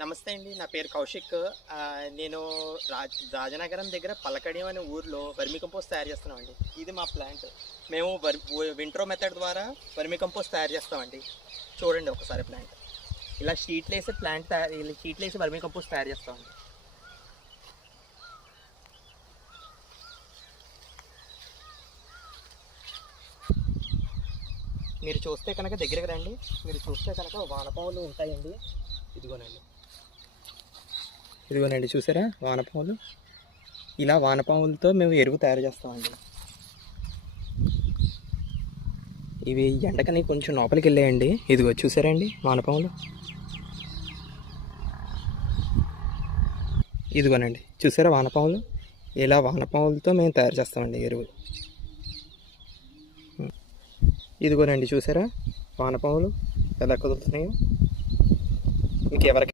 నమస్తే అండి. నా పేరు కౌశిక్. నేను రాజనగరం దగ్గర పలకడియం అనే ఊర్లో వర్మి కంపోస్ట్ తయారు చేస్తున్నామండి. ఇది మా ప్లాంట్. మేము వింట్రో మెథడ్ ద్వారా వర్మి కంపోస్ట్ తయారు చేస్తామండి. చూడండి ఒకసారి ప్లాంట్. ఇలా షీట్లు వేసి షీట్లు వేసి వర్మి కంపోస్ట్ తయారు చేస్తామండి. మీరు చూస్తే కనుక దగ్గరికి రండి. మీరు చూస్తే కనుక వానపాములు ఉంటాయండి. ఇదిగోనండి చూసారా వానపాములు. ఇలా వానపాములతో మేము ఎరువు తయారు చేస్తామండి. ఇవి ఎండకని కొంచెం లోపలికి వెళ్ళాయండి. ఇదిగో చూసారా అండి వానపాములు. ఇదిగోనండి చూసారా వానపాములు. ఇలా వానపాములతో మేము తయారు చేస్తామండి ఎరువు. ఇదిగోనండి చూసారా వానపాములు ఎలా కుదురుతున్నాయో. మీకు ఎవరికి